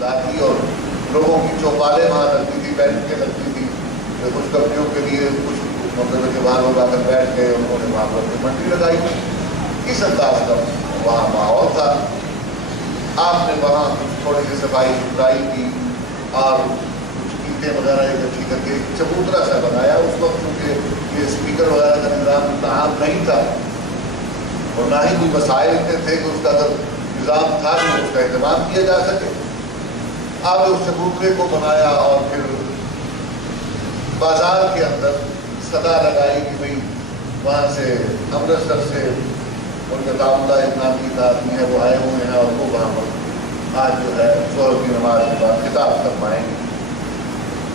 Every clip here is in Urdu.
لاٹھی اور لوگوں کی چوپالیں وہاں لگتی تھی، بیٹھ کے لگتی تھی، کچھ کمپنیوں کے لیے کچھ مطلب کہ وہاں لوگ آ کر بیٹھ گئے، انہوں نے وہاں پر منڈی لگائی تھی، اس انداز کا وہاں ماحول تھا۔ آپ نے وہاں تھوڑی سی صفائی ستھرائی کی اور کچھ اینٹیں وغیرہ اکٹھی کر کے چبوترا سا بنایا۔ اس وقت کیونکہ یہ اسپیکر وغیرہ کا نظام اتنا عام نہیں تھا اور نہ ہی کوئی وسائل اتنے تھے کہ اس کا اگر نظام تھا کہ اس کا اہتمام کیا جا سکے۔ آپ نے اس چبوترے کو بنایا اور پھر بازار کے اندر صدا لگائی کہ بھئی وہاں سے امرتسر سے ان کا تعاملہ ایک نامی آدمی ہے، وہ آئے ہوئے ہیں اور وہ وہاں پر آج جو ہے ظہر کی نماز کے بعد خطاب فرمائیں گے۔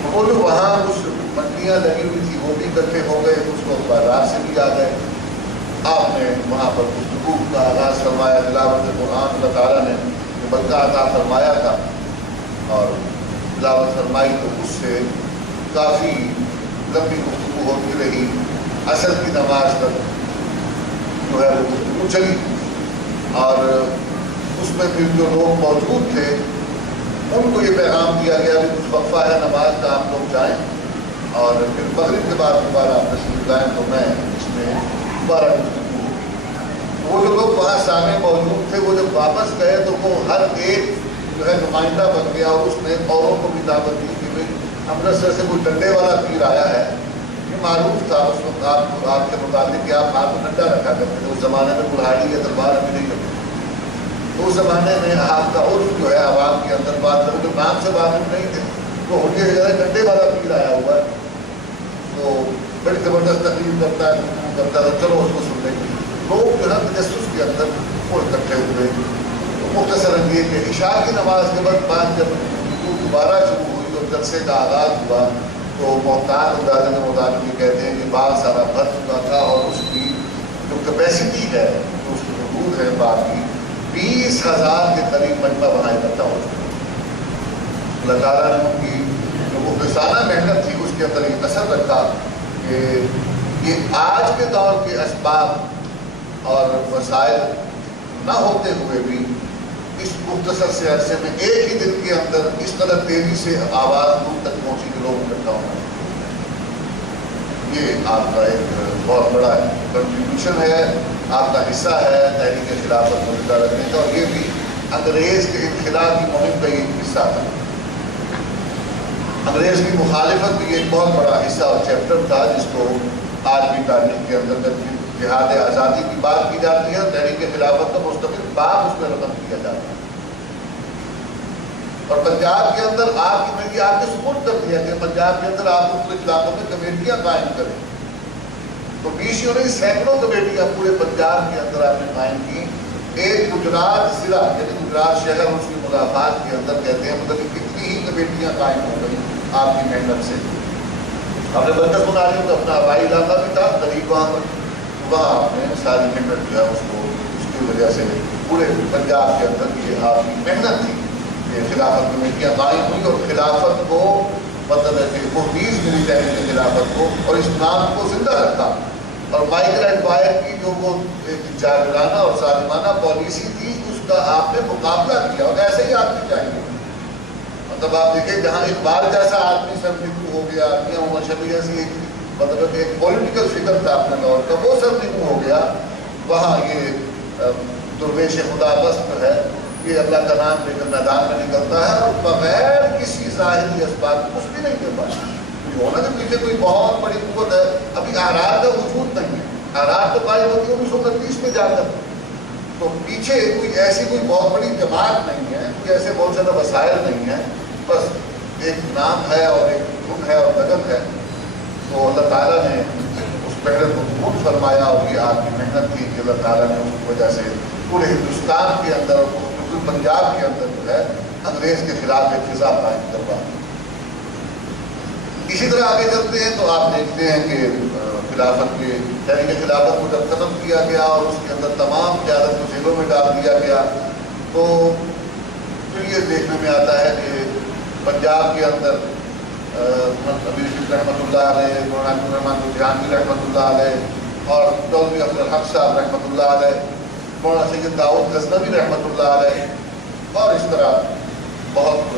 تو وہ جو وہاں کچھ منڈیاں لگی ہوئی تھی وہ بھی اکٹھے ہو گئے، کچھ لوگ بازار سے بھی آ گئے۔ آپ نے وہاں پر گفتگو کا آغاز فرمایا، تلاوت قرآن اللہ تعالیٰ نے جو ملکہ عطا فرمایا تھا اور تلاوت فرمائی تو اس سے کافی لمبی گفتگو ہوتی رہی، عصر کی نماز تک جو ہے وہ گفتگو چلی اور اس میں پھر جو لوگ موجود تھے ان کو یہ پیغام دیا گیا کہ کچھ وقفہ ہے نماز کا، آپ لوگ جائیں اور پھر مغرب کے بعد دوبارہ آپ تشریف لائیں تو میں اس میں دوبارہ گفتگو ہوگی۔ وہ جو لوگ وہاں سامنے موجود تھے وہ جب واپس گئے تو وہ ہر ایک جو ہے نمائندہ بن گیا اور اس نے اوروں کو بھی دعوت دی کہ بھائی امرتسر سے کوئی ڈنڈے والا پیر آیا ہے۔ یہ معروف تھا اس وقت آپ کے متعلق کہ آپ ہاتھ میں ڈنڈا رکھا کرتے تھے، اس زمانے میں کلہاڑی یا تلوار ابھی نہیں کرتے، تو اس زمانے میں آپ کا عرف جو ہے عوام کے اندر بات کرو جو نام سے واقف نہیں تھے تو ان کی جگہ ڈنڈے والا پیر آیا ہوا ہے تو بڑی زبردست تقریر کرتا ہے، کرتا ہے، چلو اس کو سن لیں گے۔ لوگ جو ہے تجسس کے اندر وہ اکٹھے ہوئے۔ مختصر یہ کہ عشاء کی نماز کے بعد جب دوبارہ شروع ہوئی اور جلسے کا آغاز ہوا تو محتاط اندازے کے مطابق یہ کہتے ہیں کہ باغ سارا بھر چکا تھا اور اس کی جو کیپیسٹی ہے، اس کی حدود ہے باغ کی 20,000 کے قریب مجمع وہاں اکٹھا ہو چکا۔ اللہ تعالیٰ نے ان کی جو مخلصانہ محنت تھی اس کے اندر یہ اثر رکھا کہ یہ آج کے دور کے اسباب اور وسائل نہ ہوتے ہوئے بھی اس مختصر سے عرصے میں ایک ہی دن کے اندر اس قدر تیزی سے آواز دور تک پہنچی کہ لوگ اکٹھا ہونا، یہ آپ کا ایک بہت بڑا کنٹریبیوشن ہے، آپ کا حصہ ہے تحریک خلافت کو زندہ رکھنے کا، اور یہ بھی انگریز کے انخلا کی مہم کا ایک حصہ تھا۔ انگریز کی مخالفت بھی ایک بہت بڑا حصہ اور چیپٹر تھا جس کو آج بھی تاریخ کے اندر جہاد آزادی کی بات کی جاتی ہے، تحریک خلافت کا مستقل باب اس میں رقم کیا جاتا ہے۔ اور پنجاب کے اندر آپ کی میں آپ نے سپورٹ کر دیا کہ پنجاب کے اندر آپ مختلف علاقوں میں کمیٹیاں قائم کریں، تو 20 یا نہیں سینکڑوں کمیٹیاں پورے پنجاب کے اندر آپ نے قائم کی۔ ایک گجرات ضلع یعنی گجرات شہر اور اس کی مدافعات کے اندر کہتے ہیں مطلب کتنی ہی کمیٹیاں قائم ہو گئی آپ کی محنت سے۔ آپ نے مرکز مناظر کا اپنا ہوائی علاقہ بھی تھا قریب، وہاں آپ نے ساری محنت جو ہے اس کو اس کی وجہ سے پورے پنجاب کے اندر یہ آپ کی محنت تھی کہ خلافت کمیٹیاں قائم ہوئی اور خلافت کو مطلب ہے کہ تحفیظ ملی تحریک خلافت کو اور اس نام کو زندہ رکھا۔ اور مائیکل اینڈ وائر کی جو وہ جابرانہ اور ظالمانہ پالیسی تھی اس کا آپ نے مقابلہ کیا، اور ایسے ہی آدمی چاہیے۔ مطلب آپ دیکھیں جہاں اقبال جیسا آدمی سرنگو ہو گیا یا محمد شفیع جیسی مطلب ایک پولیٹیکل فگر تھا اپنے دور کا وہ سرنگو ہو گیا، وہاں یہ درویش خدا بست جو ہے یہ اللہ کا نام لے کر میدان میں نکلتا ہے اور بغیر کسی ظاہری اسباب کچھ بھی نہیں کر پاتا۔ ہونا کے پیچھے کوئی بہت بڑی قوت ہے، ابھی احرار کا وجود نہیں ہے، احرار تو قائم ہوتی ہے 1929 میں جا کر، تو پیچھے کوئی ایسی کوئی بہت بڑی جماعت نہیں ہے، کوئی ایسے بہت زیادہ وسائل نہیں ہیں، بس ایک نام ہے اور ایک دھن ہے اور لگن ہے۔ تو اللہ تعالیٰ نے اس محنت کو قبول فرمایا اور یہ آپ کی محنت تھی کہ اللہ تعالیٰ نے اس وجہ سے پورے ہندوستان کے اندر اور پنجاب کے اندر جو ہے انگریز کے خلاف ایک فضا قائم کروا۔ اسی طرح آگے چلتے ہیں تو آپ دیکھتے ہیں کہ خلافت کے تحریک خلافت کو جب ختم کیا گیا اور اس کے اندر تمام قیادت کو جیلوں میں ڈال دیا گیا تو پھر یہ دیکھنے میں آتا ہے کہ پنجاب کے اندر امیر شفیع رحمۃ اللہ علیہ، مولانا الرحمن جہانگیر رحمۃ اللہ علیہ اور چودھری افضل حق صاحب رحمۃ اللہ علیہ، مولانا سید داؤد غزنوی رحمۃ اللہ علیہ اور اس طرح بہت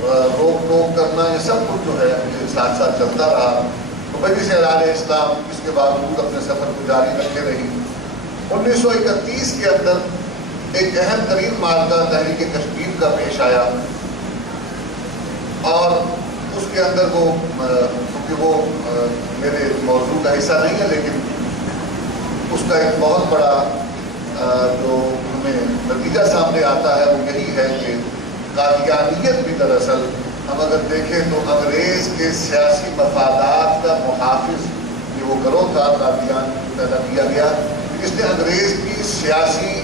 روک ٹوک کرنا، یہ سب کچھ جو ہے یہ ساتھ ساتھ چلتا رہا۔ تو مجلس اعلان اسلام اس کے باوجود اپنے سفر کو جاری رکھے رہی۔ 1931 کے اندر ایک اہم ترین معرکہ تحریک کشمیر کا پیش آیا، اور اس کے اندر وہ کیونکہ وہ میرے موضوع کا حصہ نہیں ہے، لیکن اس کا ایک بہت بڑا جو ہمیں نتیجہ سامنے آتا ہے وہ یہی ہے کہ قادیانیت بھی دراصل ہم اگر دیکھیں تو انگریز کے سیاسی مفادات کا محافظ یہ وہ گروہ تھا قادیان پیدا کیا گیا، جس نے انگریز کی سیاسی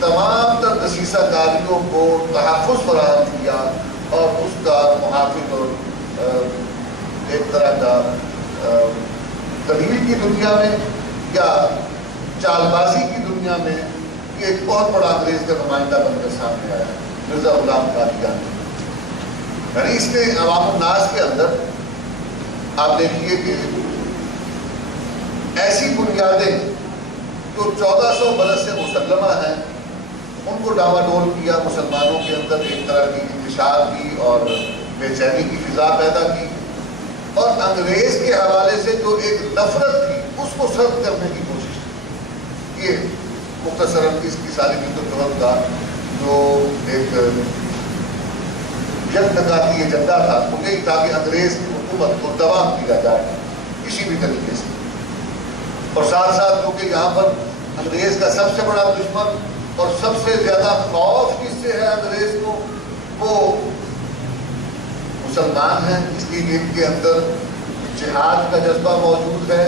تمام تر دسیسہ کاریوں کو تحفظ فراہم کیا اور اس کا محافظ اور ایک طرح کا دلیل کی دنیا میں یا چال بازی کی دنیا میں یہ ایک بہت بڑا انگریز کا نمائندہ بن کر سامنے آیا، مرزا غلام قادیانی۔ یعنی اس نے عوام الناس کے اندر آپ دیکھیے کہ ایسی بنیادیں جو 1400 برس سے مسلمہ ہیں ان کو ڈاواڈول کیا، مسلمانوں کے اندر ایک طرح کی انتشار کی اور بے چینی کی فضا پیدا کی، اور انگریز کے حوالے سے جو ایک نفرت تھی اس کو سرد کرنے کی کوشش کی۔ یہ مختصراً اس کی ساری جدوجہد کا جو ایک جنگ کا ایجنڈا تھا وہ یہی تھا کہ انگریز کی حکومت کو دوام دیا جائے کسی بھی طریقے سے، اور ساتھ ساتھ کیونکہ یہاں پر انگریز کا سب سے بڑا دشمن اور سب سے زیادہ خوف کس سے ہے انگریز کو، وہ مسلمان ہیں، اس لیے ان کے اندر جہاد کا جذبہ موجود ہے،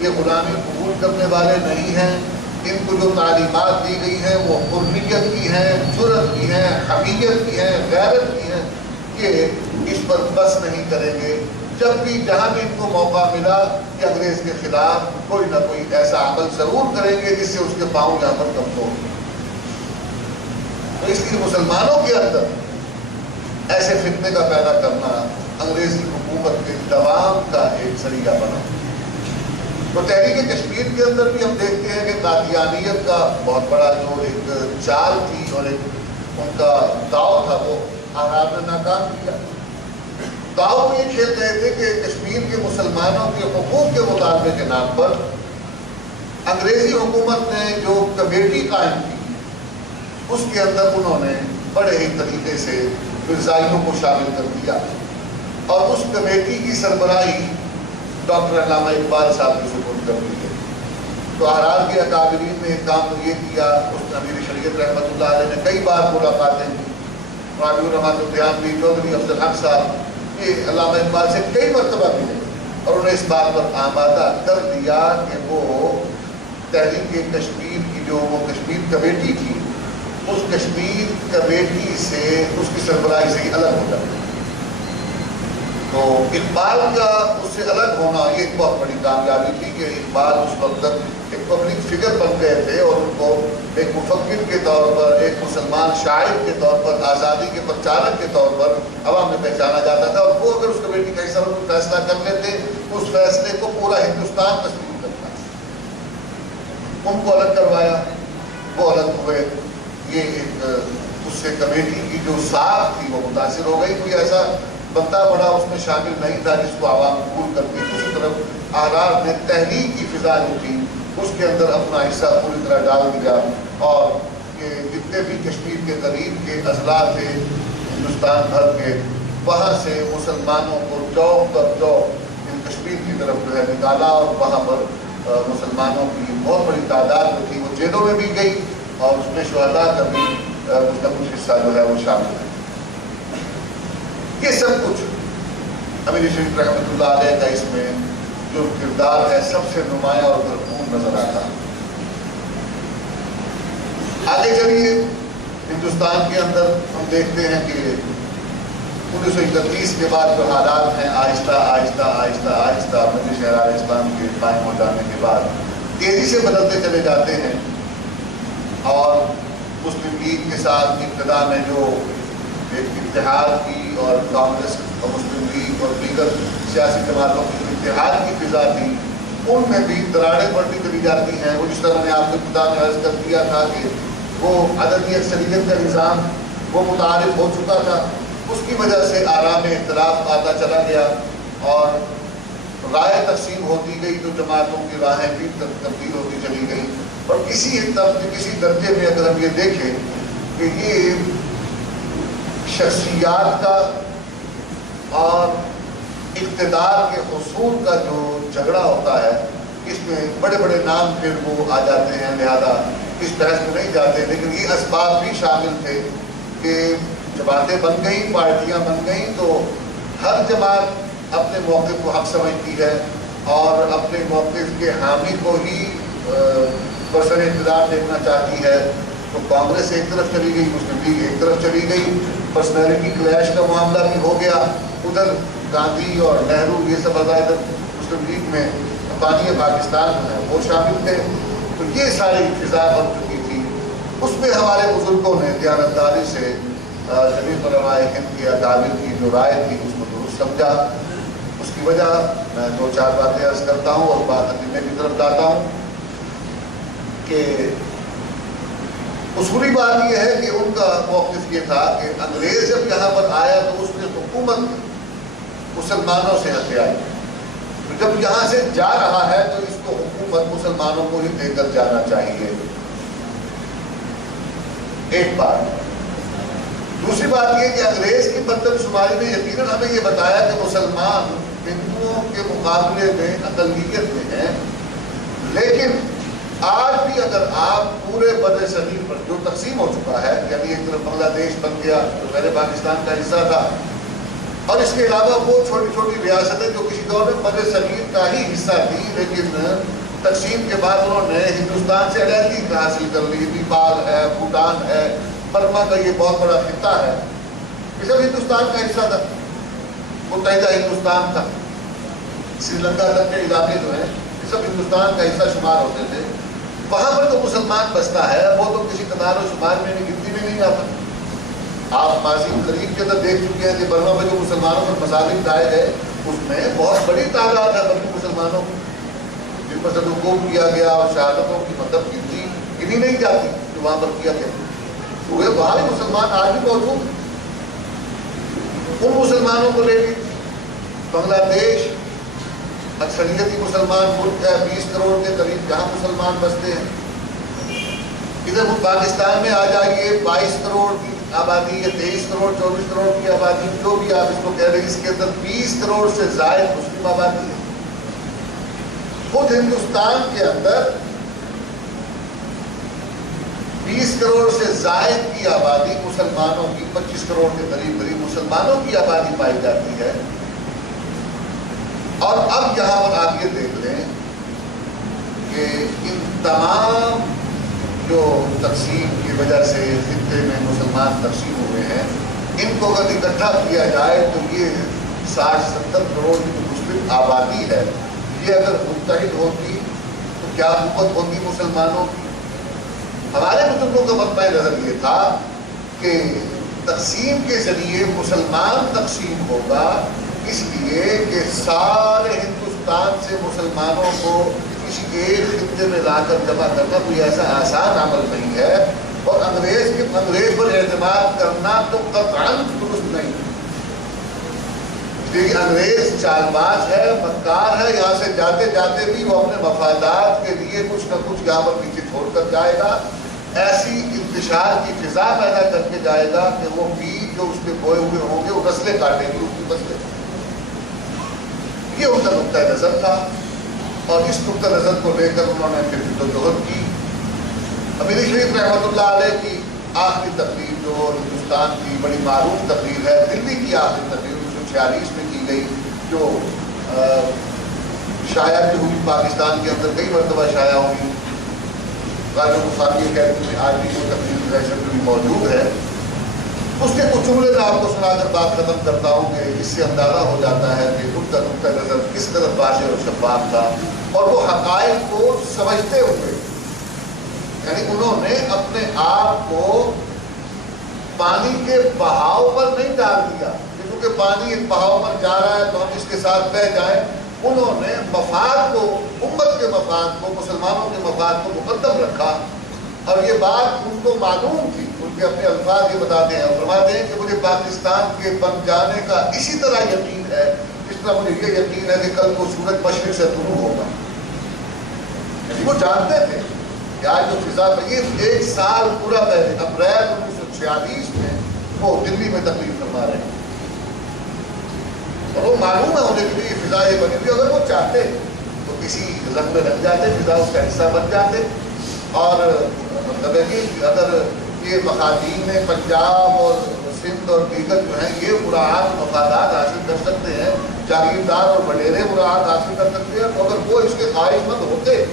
یہ غلامی قبول کرنے والے نہیں ہیں، ان کو جو تعلیمات دی گئی ہیں وہ حریت کی ہیں، جرأت کی ہیں، حمیت کی ہیں، غیرت کی ہیں، کہ اس پر بس نہیں کریں گے۔ جب بھی جہاں بھی ان کو موقع ملا کہ انگریز کے خلاف کوئی نہ کوئی ایسا عمل ضرور کریں گے جس سے اس کے پاؤں یہاں پر کمزور ہوں۔ تو اس لیے مسلمانوں کے اندر ایسے فتنے کا پیدا کرنا انگریز کی حکومت کے دوام کا ایک ذریعہ بنا۔ تو تحریک کشمیر کے اندر بھی ہم دیکھتے ہیں کہ قادیانیت کا بہت بڑا جو ایک چال تھی اور ایک ان کا داؤ تھا وہ آراب نے ناکام کیا۔ داؤ میں یہ کھیل رہے تھے کہ کشمیر کے مسلمانوں کے حقوق کے مطالبے کے نام پر انگریزی حکومت نے جو کمیٹی قائم کی اس کے اندر انہوں نے بڑے ہی طریقے سے مرزائیوں کو شامل کر دیا، اور اس کمیٹی کی سربراہی ڈاکٹر علامہ اقبال صاحب کی سپرد کر دی ہے۔ تو احرار کے اکابرین نے ایک کام یہ کیا، اس نے امیر شریعت رحمۃ اللہ علیہ نے کئی بار ملاقاتیں کی، راجو رحمت الدیان بھی چودھری افضل حق صاحب یہ علامہ اقبال سے کئی مرتبہ ملے، اور انہوں نے اس بات پر آمادہ کر دیا کہ وہ تحریک کشمیر کی جو وہ کشمیر کمیٹی تھی اس کشمیر کمیٹی سے اس کی سربراہی سے ہی الگ ہو جائے۔ تو اقبال کا اس سے الگ ہونا یہ ایک بہت بڑی کامیابی تھی کہ اقبال اس وقت تک ایک پبلک فگر بن گئے تھے، اور ان کو ایک مفکر کے طور پر، ایک مسلمان شاعر کے طور پر، آزادی کے پرچارک کے طور پر عوام میں پہچانا جاتا تھا، اور وہ اگر اس کمیٹی کا حصہ فیصلہ کر لیتے اس فیصلے کو پورا ہندوستان تسلیم کرتا۔ ان کو الگ کروایا، وہ الگ ہوئے، یہ ایک اس سے کمیٹی کی جو ساکھ تھی وہ متاثر ہو گئی، کوئی ایسا بندہ بڑا اس میں شامل نہیں تھا جس کو عوام قبول کرتی۔ دوسری طرف احرار نے تحریک کی فضا جو تھی اس کے اندر اپنا حصہ پوری طرح ڈال دیا، اور یہ جتنے بھی کشمیر کے قریب کے اضلاع تھے ہندوستان بھر کے، وہاں سے مسلمانوں کو چوک در چوک کشمیر کی طرف جو ہے نکالا، اور وہاں پر مسلمانوں کی بہت بڑی تعداد جو تھی وہ جیلوں میں بھی گئی، اور اس میں شہداء کا بھی کچھ نہ کچھ حصہ جو ہے وہ شامل ہے۔ یہ سب کچھ امیر شریف رحمۃ اللہ علیہ کا اس میں جو کردار ہے سب سے نمایاں اور بھرپور نظر آتا ہے۔ آگے چلیے، ہندوستان کے اندر ہم دیکھتے ہیں کہ 1931 کے بعد جو حالات ہیں آہستہ آہستہ آہستہ آہستہ مجلس شہرار اسلام کے قائم ہو جانے کے بعد تیزی سے بدلتے چلے جاتے ہیں، اور مسلم لیگ کے ساتھ ابتدا میں جو ایک اتحاد کی اور کانگریس اور مسلم لیگ اور دیگر سیاسی جماعتوں کی اتحاد کی فضا تھی، ان میں بھی دراڑیں پڑتی چلی جاتی ہیں۔ وہ جس طرح میں نے آپ کو ابتدا میں عرض کر دیا تھا کہ وہ عددی اکثریت کا نظام وہ متعارف ہو چکا تھا، اس کی وجہ سے آرام اختلاف آتا چلا گیا اور رائے تقسیم ہوتی گئی، تو جماعتوں کی راہیں بھی تبدیل ہوتی چلی گئی. اور کسی درجے میں اگر ہم یہ دیکھیں کہ یہ شخصیات کا اور اقتدار کے حصول کا جو جھگڑا ہوتا ہے، اس میں بڑے بڑے نام پھر وہ آ جاتے ہیں، لہذا اس بحث میں نہیں جاتے. لیکن یہ اسباب بھی شامل تھے کہ جماعتیں بن گئیں، پارٹیاں بن گئیں، تو ہر جماعت اپنے موقف کو حق سمجھتی ہے اور اپنے موقف کے حامی کو ہی برسر اقتدار دیکھنا چاہتی ہے. تو کانگریس ایک طرف چلی گئی، مسلم لیگ ایک طرف چلی گئی، پرسنالٹی کلیش کا معاملہ بھی ہو گیا. ادھر گاندھی اور نہرو یہ سب عقائد مسلم لیگ میں بانی پاکستان ہے وہ شامل تھے. تو یہ ساری فضا بن چکی تھی. اس میں ہمارے بزرگوں نے دیانتداری سے جمعیت علماء ہند کی عدالت کی جو رائے تھی اس کو درست سمجھا. اس کی وجہ میں 2-4 باتیں عرض کرتا ہوں اور بات ادلے کی طرف جاتا ہوں کہ اصولی بات یہ ہے کہ ان کا موقف یہ تھا کہ انگریز جب یہاں پر آیا تو اس نے حکومت مسلمانوں سے ہتھیائی. جب یہاں سے جا رہا ہے تو اس کو حکومت مسلمانوں کو ہی دے کر جانا چاہیے. ایک بات. دوسری بات یہ کہ انگریز کی مردم شماری نے یقیناً ہمیں یہ بتایا کہ مسلمان ہندوؤں کے مقابلے میں اقلیت میں ہیں، لیکن آج بھی اگر آپ پورے بر صغیر پر جو تقسیم ہو چکا ہے، یعنی ایک طرف بنگلہ دیش بن گیا جو پہلے پاکستان کا حصہ تھا، اور اس کے علاوہ وہ چھوٹی چھوٹی ریاستیں جو کسی دور میں بر صغیر کا ہی حصہ تھی، لیکن تقسیم کے بعد انہوں نے ہندوستان سے علیحدگی حاصل کر لی. نیپال ہے، بھوٹان ہے، برما کا یہ بہت بڑا خطہ ہے، یہ سب ہندوستان کا حصہ تھا، متحدہ ہندوستان تھا. سری لنکا تک کے علاقے جو ہیں یہ سب ہندوستان کا حصہ شمار ہوتے تھے. وہاں پر تو مسلمان بستا ہے، وہ تو کسی قطار و شمار میں نہیں، گنتی میں نہیں آتا. آپ ماضی قریب کے اندر دیکھ چکے ہیں کہ برما میں جو مسلمانوں پر مظالم ڈھائے گئے اس میں بہت بڑی تعداد ہے بلکہ مسلمانوں جن پر سدوکوب کیا گیا اور شہادتوں کی مطلب گنتی گنی نہیں جاتی جو وہاں پر کیا گیا. تو وہاں بھی مسلمان آج بھی موجود ہیں. ان مسلمانوں کو لے لی. بنگلہ دیش اکثریتی مسلمان ملک ہے، 20 کروڑ کے قریب جہاں مسلمان بستے ہیں. ادھر پاکستان میں آ جائیے 22 کروڑ کی آبادی یا 23 کروڑ 24 کروڑ کی آبادی، جو بھی آپ اس کو کہہ رہے ہیں، اس کے اندر 20 کروڑ سے زائد مسلم آبادی ہے. خود ہندوستان کے اندر 20 کروڑ سے زائد کی آبادی مسلمانوں کی، 25 کروڑ کے قریب مسلمانوں کی آبادی پائی جاتی ہے. اور اب یہاں پر آپ یہ دیکھ لیں کہ ان تمام جو تقسیم کی وجہ سے خطے میں مسلمان تقسیم ہوئے ہیں، ان کو اگر اکٹھا کیا جائے تو یہ 60-70 کروڑ کی جو مسلم آبادی ہے، یہ اگر متحد ہوتی تو کیا قوت ہوتی مسلمانوں کی. ہمارے بزرگوں کا مطمع نظر یہ تھا کہ تقسیم کے ذریعے مسلمان تقسیم ہوگا، اس لیے کہ سارے ہندوستان سے مسلمانوں کو کسی ایک خطے میں لا کر جمع کرنا کوئی ایسا آسان عمل نہیں ہے، اور انگریز پر اعتماد کرنا تو قطعاً درست نہیں. کیونکہ انگریز چال باز ہے، مکار ہے، یہاں سے جاتے جاتے بھی وہ اپنے مفادات کے لیے کچھ نہ کچھ یہاں پر پیچھے چھوڑ کر جائے گا. ایسی انتشار کی فضا پیدا کر کے جائے گا کہ وہ بیج جو اس پہ بوئے ہوئے ہوں گے وہ نسلیں کاٹیں گی اس کی فصلیں. یہ ان کا نقطۂ نظر تھا، اور اس نقطۂ نظر کو لے کر انہوں نے پھر جدوجہد کی. امیر شریف رحمۃ اللہ علیہ کی آخری تقریر جو ہندوستان کی بڑی معروف تقریر ہے، دلی کی آخری تقریر 1946 میں کی گئی، جو شائع بھی ہوئی پاکستان کے اندر، کئی مرتبہ شائع ہوئی. راجو مصافی اکیڈمی میں آج بھی وہ تقریر ریشن بھی موجود ہے. اس کے کچھ جملے میں آپ کو سنا کر بات ختم کرتا ہوں کہ اس سے اندازہ ہو جاتا ہے کہ ان کا نقطۂ نظر کس قدر واضح اور شفاف تھا، اور وہ حقائق کو سمجھتے ہوئے، یعنی انہوں نے اپنے آپ کو پانی کے بہاؤ پر نہیں ڈال دیا کیونکہ پانی ایک بہاؤ پر جا رہا ہے تو ہم اس کے ساتھ بہہ جائیں. انہوں نے مفاد کو، امت کے مفاد کو، مسلمانوں کے مفاد کو مقدم رکھا، اور یہ بات ان کو معلوم تھی ان کے اپنے الفاظ یہ بتاتے ہیں اور فرماتے ہیں کہ مجھے پاکستان کے بن جانے کا اسی طرح یقین ہے جس طرح مجھے یہ یقین ہے کہ کل کو سورج مشرق سے طلوع ہوگا. یعنی وہ جانتے تھے کہ آج جو فضا پر یہ 1 سال پورا پہلے اپریل 1946 میں وہ دلی میں تقریر فرما رہے ہیں اور وہ معلوم ہے انہیں کہ یہ فضا یہ بنی ہوئی. اگر وہ چاہتے تو کسی رنگ میں لگ جاتے, فضا اس کا حصہ بن جاتے. اور مطلب ہے کہ اگر یہ مخازین پنجاب اور سندھ اور دیگر جو ہیں یہ مراعات مفادات حاصل کر سکتے ہیں, جاگیردار اور وڈیرے مراعات حاصل کر سکتے ہیں, تو اگر وہ اس کے خواہش مند ہوتے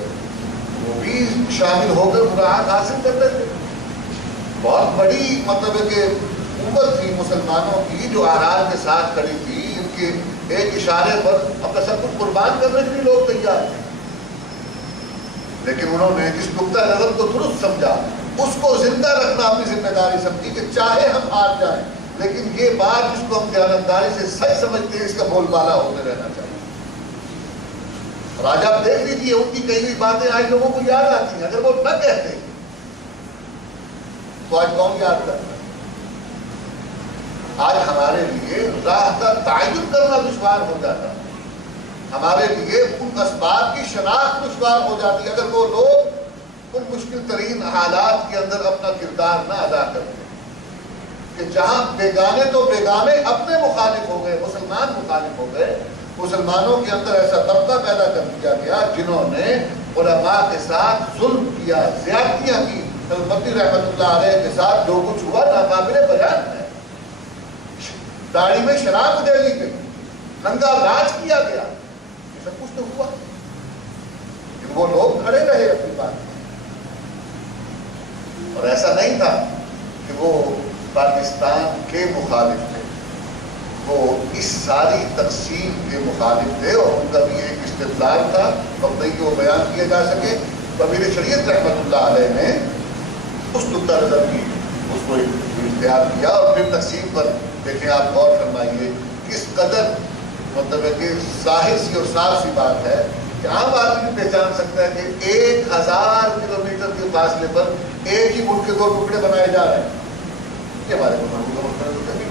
وہ بھی شامل ہو کر مراعات حاصل کرتے تھے. بہت بڑی مطلب ہے کہ قوت تھی مسلمانوں کی جو آرار کے ساتھ کھڑی تھی. ان کے ایک اشارے پر اپنا سب کچھ قربان کرنے کے لیے لوگ تیار تھے, لیکن انہوں نے جس نقطۂ نظر کو درست سمجھا اس کو زندہ رکھنا اپنی ذمہ داری سمجھی کہ چاہے ہم ہار جائیں لیکن یہ بات جس کو ہم دیانتداری سے سچ سمجھتے ہیں اس کا بول بالا ہوتے رہنا چاہیے. اور آج آپ دیکھ لیجیے ان کی کئی ہوئی باتیں آج لوگوں کو یاد آتی ہیں. اگر وہ نہ کہتے تو آج کون یاد کرتا ہے؟ آج ہمارے لیے راہ کا تعین کرنا دشوار ہو جاتا ہے, ہمارے لیے ان اسباب کی شناخت دشوار ہو جاتی ہے اگر وہ لوگ ان مشکل ترین حالات کے اندر اپنا کردار نہ ادا کرتے کہ جہاں بیگانے تو بیگانے اپنے مخالف ہو گئے, مسلمان مخالف ہو گئے. مسلمانوں کے اندر ایسا طبقہ پیدا کر دیا گیا جنہوں نے علماء کے ساتھ ظلم کیا, زیادتیاں کی. مفتی رحمۃ اللہ علیہ کے ساتھ جو کچھ ہوا ناقابل بیان ہے. داڑھی میں شراب ڈیلی گئی, ننگا راج کیا گیا, یہ سب کچھ تو ہوا. وہ لوگ کھڑے رہے اپنی بات. اور ایسا نہیں تھا کہ وہ پاکستان کے مخالف تھے, وہ اس ساری تقسیم کے مخالف تھے اور ان کا بھی ایک استدلال تھا اور نہیں کہ وہ بیان کیا جا سکے. امیر شریعت رحمۃ اللہ علیہ نے اس نقطہ نظر کی اس کو اختیار کیا اور پھر تقسیم پر دیکھیں آپ غور فرمائیے کس قدر مطلب ہے کہ ظاہر سی اور صاف سی بات ہے کہ عام آدمی پہچان سکتا ہے کہ 1000 کلومیٹر کے فاصلے پر ایک ہی ملک کے 2 ٹکڑے بنائے جا رہے ہیں. یہ ہمارے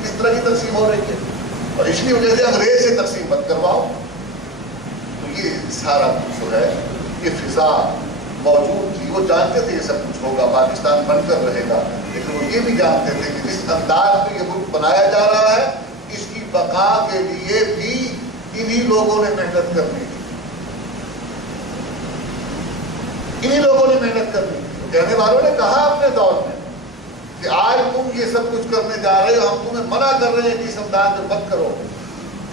کس طرح کی تقسیم ہو رہی ہے اور اس کی وجہ سے انگریز سے تقسیم مت کرواؤ. تو یہ سارا کچھ جو ہے یہ فضا موجود تھی. وہ جانتے تھے یہ سب کچھ ہوگا, پاکستان بن کر رہے گا, لیکن وہ یہ بھی جانتے تھے کہ جس انداز میں یہ ملک بنایا جا رہا ہے اس کی بقا کے لیے بھی انہی لوگوں نے محنت کرنی تھی. انہی لوگوں نے محنت کرنی تھی. کہنے والوں نے کہا اپنے دور میں کہ آج تم یہ سب کچھ کرنے جا رہے ہو, ہم تمہیں منع کر رہے ہیں کہ اس انداز میں مت کرو.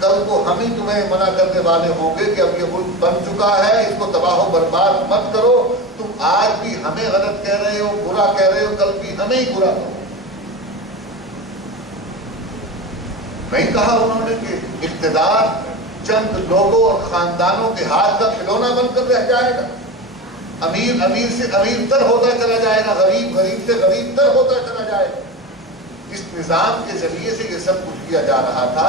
کل کو ہم ہی تمہیں منع کرنے والے ہوں گے کہ اب یہ ملک بن چکا ہے, اس کو تباہ و برباد مت کرو. تم آج بھی ہمیں غلط کہہ رہے ہو, برا کہہ رہے ہو, کل بھی ہمیں ہی برا کرو. نہیں کہا انہوں نے کہ اقتدار چند لوگوں اور خاندانوں کے ہاتھ کا کھلونا بن کر رہ جائے گا, امیر امیر سے امیر تر ہوتا چلا جائے گا, غریب غریب سے غریب تر ہوتا چلا جائے گا. اس نظام کے ذریعے سے یہ سب کچھ کیا جا رہا تھا,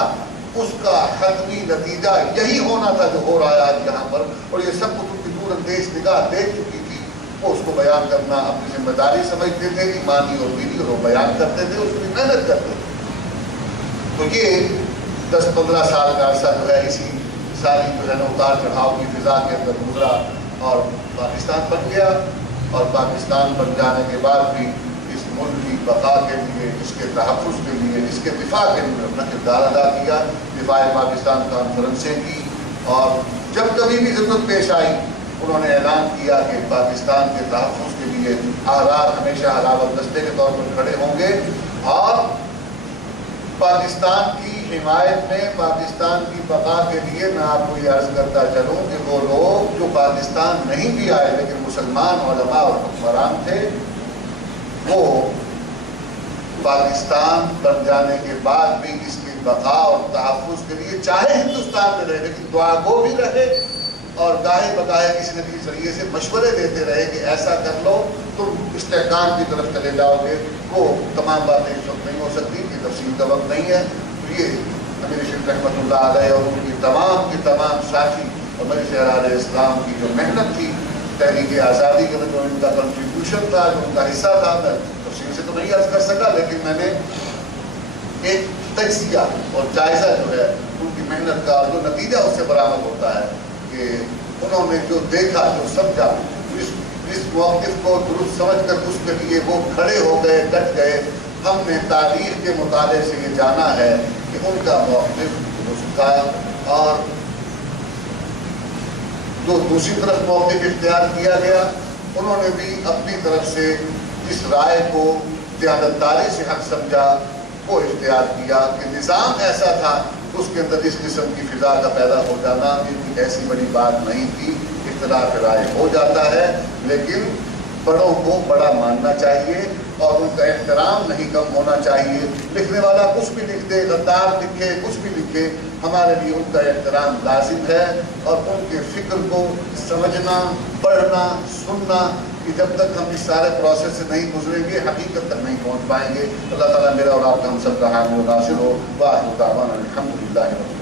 اس کا حتمی نتیجہ یہی ہونا تھا جو ہو رہا ہے آج یہاں پر. اور یہ سب کچھ ان کی دور اندیش نگاہ دیکھ چکی تھی, وہ اس کو بیان کرنا اپنی ذمہ داری سمجھتے تھے, ایمانی اور دینی, اور وہ بیان کرتے تھے, اس کی محنت کرتے تھے. تو یہ 10-15 سال کا عرصہ جو ہے اسی ساری جو ہے نا اتار چڑھاؤ کی فضا کے اندر گزرا اور پاکستان بن گیا. اور پاکستان بن جانے کے بعد بھی اس ملک کی بقا کے لیے, اس کے تحفظ کے لیے, اس کے دفاع کے لیے اپنا کردار ادا کیا. دفاع پاکستان کانفرنسیں کی اور جب کبھی بھی ضرورت پیش آئی انہوں نے اعلان کیا کہ پاکستان کے تحفظ کے لیے احرار ہمیشہ حلاوت دستے کے طور پر کھڑے ہوں گے. اور پاکستان کی حمایت میں, پاکستان کی بقا کے لیے میں آپ کو یہ عرض کرتا چلوں کہ وہ لوگ جو پاکستان نہیں بھی آئے لیکن مسلمان علماء اور حکمران تھے, وہ پاکستان بن جانے کے بعد بھی اس کی بقا اور تحفظ کے لیے چاہے ہندوستان میں رہے لیکن دعا گو بھی رہے اور گاہے بگاہے کسی نہ کسی ذریعے سے مشورے دیتے رہے کہ ایسا کر لو تم استحکام کی طرف چلے جاؤ گے. وہ تمام باتیں اس وقت نہیں ہو سکتی کہ تفصیل کا وقت نہیں ہے. تو یہ امیر شریعت رحمۃ اللہ علیہ اور ان کی تمام ساتھی اور مجلس احرار اسلام کی جو محنت تھی تحریک آزادی کے اندر جو ان کا کنٹریبیوشن تھا, جو ان کا حصہ تھا, میں تفصیل سے تو نہیں عرض کر سکا، لیکن میں نے ایک تجزیہ اور جائزہ جو ہے ان کی محنت کا جو نتیجہ اس سے برآمد ہوتا ہے کہ انہوں نے جو دیکھا، جو سمجھا، اس موقف کو درست سمجھ کر اس کے لیے وہ کھڑے ہو گئے، ڈٹ گئے۔ ہم نے تاریخ کے مطالعے سے یہ جانا ہے کہ ان کا موقف درست تھا، اور جو دوسری طرف موقف اختیار کیا گیا انہوں نے بھی اپنی طرف سے اس رائے کو دیانتداری سے حق سمجھا، وہ اختیار کیا کہ نظام ایسا تھا، اس کے اندر اس قسم کی فضا کا پیدا ہو جانا یہ کوئی ایسی بڑی بات نہیں تھی۔ اختلاف رائے ہو جاتا ہے، لیکن بڑوں کو بڑا ماننا چاہیے اور ان کا احترام نہیں کم ہونا چاہیے۔ لکھنے والا کچھ بھی لکھ دے، غدار لکھے، کچھ بھی لکھے، ہمارے لیے ان کا احترام لازم ہے، اور ان کے فکر کو سمجھنا، پڑھنا، سننا، کہ جب تک ہم اس سارے پروسیس سے نہیں گزریں گے حقیقت تک نہیں پہنچ پائیں گے۔ اللہ تعالیٰ میرا اور آپ کا ہم سب کا حامی و ناصر ہو۔ وآخر دعوانا الحمدللہ۔